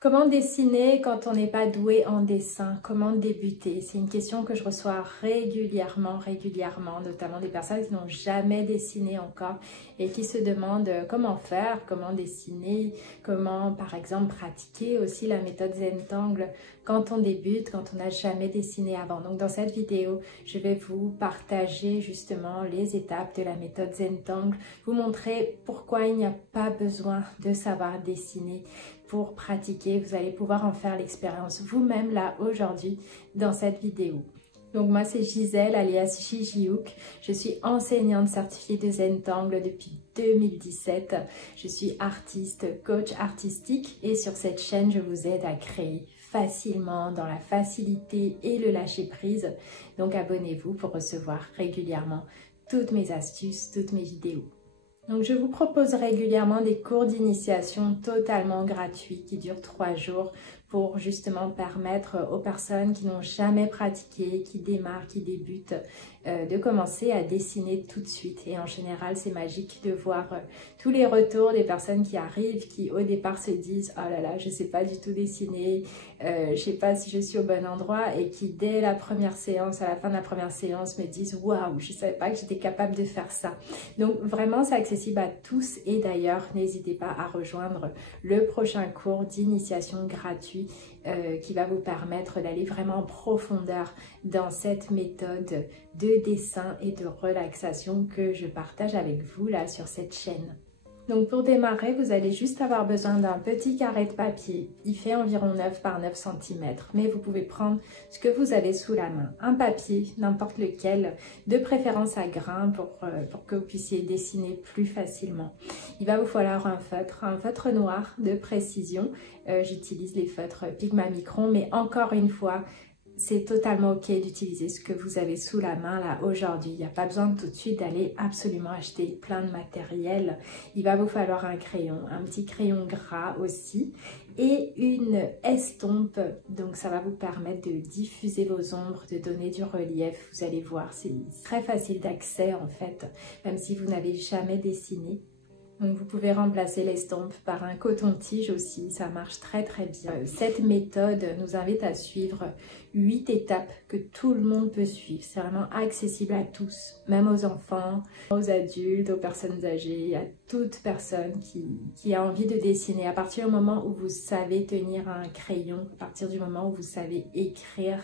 Comment dessiner quand on n'est pas doué en dessin? Comment débuter? C'est une question que je reçois régulièrement, notamment des personnes qui n'ont jamais dessiné encore et qui se demandent comment faire, comment dessiner, comment par exemple pratiquer aussi la méthode Zentangle quand on débute, quand on n'a jamais dessiné avant. Donc dans cette vidéo, je vais vous partager justement les étapes de la méthode Zentangle, vous montrer pourquoi il n'y a pas besoin de savoir dessiner pour pratiquer. Vous allez pouvoir en faire l'expérience vous-même là aujourd'hui dans cette vidéo. Donc moi c'est Gisèle alias Gigi Hook. Je suis enseignante certifiée de Zentangle depuis 2017. Je suis artiste, coach artistique et sur cette chaîne je vous aide à créer facilement dans la facilité et le lâcher prise. Donc abonnez-vous pour recevoir régulièrement toutes mes astuces, toutes mes vidéos. Donc je vous propose régulièrement des cours d'initiation totalement gratuits qui durent 3 jours pour justement permettre aux personnes qui n'ont jamais pratiqué, qui démarrent, qui débutent, de commencer à dessiner tout de suite. Et en général, c'est magique de voir tous les retours des personnes qui arrivent, qui au départ se disent « Oh là là, je ne sais pas du tout dessiner, je ne sais pas si je suis au bon endroit » et qui dès la première séance, à la fin de la première séance, me disent « Waouh, je ne savais pas que j'étais capable de faire ça ». Donc vraiment, c'est accessible à tous et d'ailleurs, n'hésitez pas à rejoindre le prochain cours d'initiation gratuit qui va vous permettre d'aller vraiment en profondeur dans cette méthode de dessin et de relaxation que je partage avec vous là sur cette chaîne. Donc pour démarrer, vous allez juste avoir besoin d'un petit carré de papier. Il fait environ 9 par 9 cm, mais vous pouvez prendre ce que vous avez sous la main. Un papier, n'importe lequel, de préférence à grains pour que vous puissiez dessiner plus facilement. Il va vous falloir un feutre noir de précision. J'utilise les feutres Pigma Micron, mais encore une fois, c'est totalement ok d'utiliser ce que vous avez sous la main là aujourd'hui. Il n'y a pas besoin tout de suite d'aller absolument acheter plein de matériel. Il va vous falloir un crayon, un petit crayon gras aussi et une estompe. Donc ça va vous permettre de diffuser vos ombres, de donner du relief. Vous allez voir, c'est très facile d'accès en fait, même si vous n'avez jamais dessiné. Donc vous pouvez remplacer l'estompe par un coton-tige aussi, ça marche très bien. Cette méthode nous invite à suivre 8 étapes que tout le monde peut suivre. C'est vraiment accessible à tous, même aux enfants, aux adultes, aux personnes âgées, à toute personne qui a envie de dessiner. À partir du moment où vous savez tenir un crayon, à partir du moment où vous savez écrire,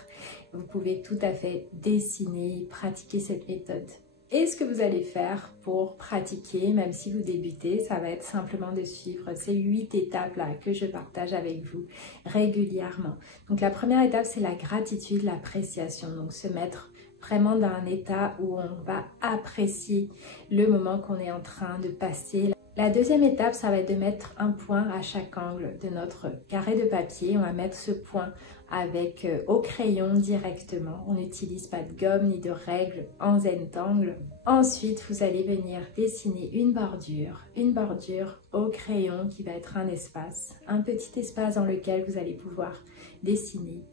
vous pouvez tout à fait dessiner, pratiquer cette méthode. Et ce que vous allez faire pour pratiquer, même si vous débutez, ça va être simplement de suivre ces 8 étapes-là que je partage avec vous régulièrement. Donc la première étape, c'est la gratitude, l'appréciation. Donc se mettre vraiment dans un état où on va apprécier le moment qu'on est en train de passer. La deuxième étape, ça va être de mettre un point à chaque angle de notre carré de papier. On va mettre ce point avec au crayon directement. On n'utilise pas de gomme ni de règles en Zentangle. Ensuite, vous allez venir dessiner une bordure au crayon qui va être un petit espace dans lequel vous allez pouvoir dessiner.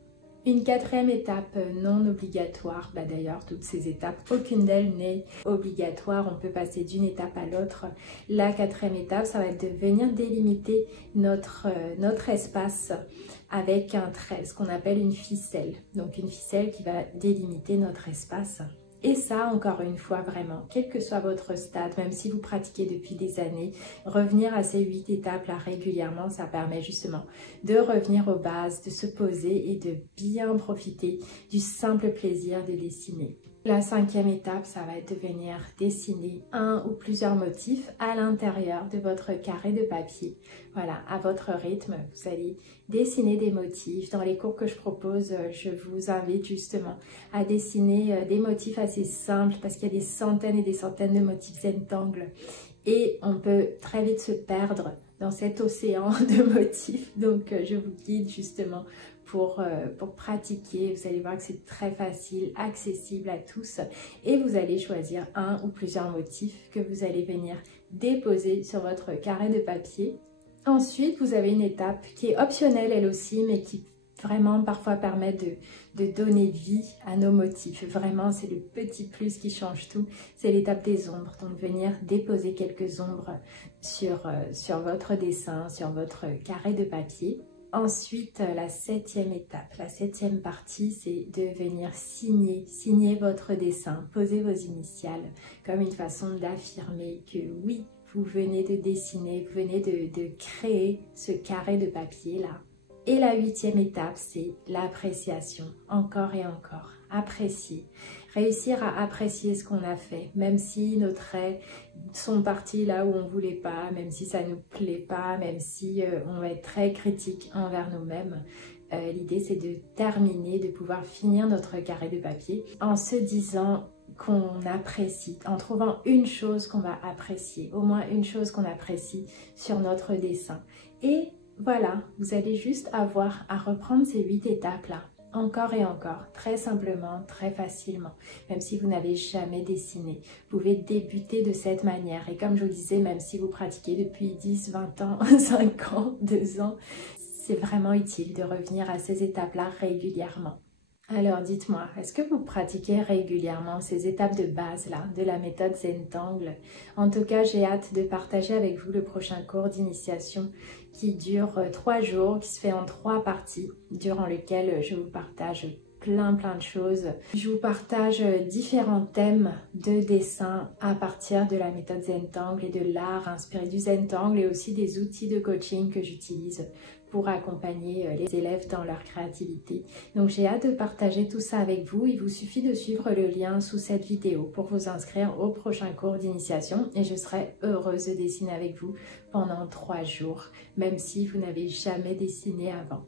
Une quatrième étape non obligatoire, d'ailleurs toutes ces étapes, aucune d'elles n'est obligatoire, on peut passer d'une étape à l'autre. La quatrième étape, ça va être de venir délimiter notre espace avec un trait, ce qu'on appelle une ficelle. Donc une ficelle qui va délimiter notre espace. Et ça, encore une fois, vraiment, quel que soit votre stade, même si vous pratiquez depuis des années, revenir à ces 8 étapes-là régulièrement, ça permet justement de revenir aux bases, de se poser et de bien profiter du simple plaisir de dessiner. La cinquième étape, ça va être de venir dessiner un ou plusieurs motifs à l'intérieur de votre carré de papier. Voilà, à votre rythme, vous allez dessiner des motifs. Dans les cours que je propose, je vous invite justement à dessiner des motifs assez simples parce qu'il y a des centaines et des centaines de motifs Zentangle et on peut très vite se perdre dans cet océan de motifs. Donc je vous guide justement pour pratiquer. Vous allez voir que c'est très facile, accessible à tous et vous allez choisir un ou plusieurs motifs que vous allez venir déposer sur votre carré de papier. Ensuite, vous avez une étape qui est optionnelle elle aussi, mais qui vraiment parfois permet de donner vie à nos motifs. Vraiment, c'est le petit plus qui change tout. C'est l'étape des ombres. Donc, venir déposer quelques ombres sur votre dessin, sur votre carré de papier. Ensuite, la 7e étape, la 7e partie, c'est de venir signer votre dessin, poser vos initiales comme une façon d'affirmer que oui, vous venez de dessiner, vous venez de créer ce carré de papier là. Et la 8e étape, c'est l'appréciation, encore et encore, apprécier. Réussir à apprécier ce qu'on a fait, même si nos traits sont partis là où on ne voulait pas, même si ça ne nous plaît pas, même si on va être très critique envers nous-mêmes. L'idée, c'est de terminer, de pouvoir finir notre carré de papier en se disant qu'on apprécie, en trouvant une chose qu'on va apprécier, au moins une chose qu'on apprécie sur notre dessin. Et voilà, vous allez juste avoir à reprendre ces 8 étapes-là. Encore et encore, très simplement, très facilement, même si vous n'avez jamais dessiné. Vous pouvez débuter de cette manière. Et comme je vous disais, même si vous pratiquez depuis 10, 20 ans, 5 ans, 2 ans, c'est vraiment utile de revenir à ces étapes-là régulièrement. Alors dites-moi, est-ce que vous pratiquez régulièrement ces étapes de base-là, de la méthode Zentangle? En tout cas, j'ai hâte de partager avec vous le prochain cours d'initiation qui dure 3 jours, qui se fait en 3 parties, durant lesquelles je vous partage plein de choses. Je vous partage différents thèmes de dessin à partir de la méthode Zentangle et de l'art inspiré du Zentangle et aussi des outils de coaching que j'utilise pour accompagner les élèves dans leur créativité. Donc j'ai hâte de partager tout ça avec vous. Il vous suffit de suivre le lien sous cette vidéo pour vous inscrire au prochain cours d'initiation et je serai heureuse de dessiner avec vous pendant 3 jours, même si vous n'avez jamais dessiné avant.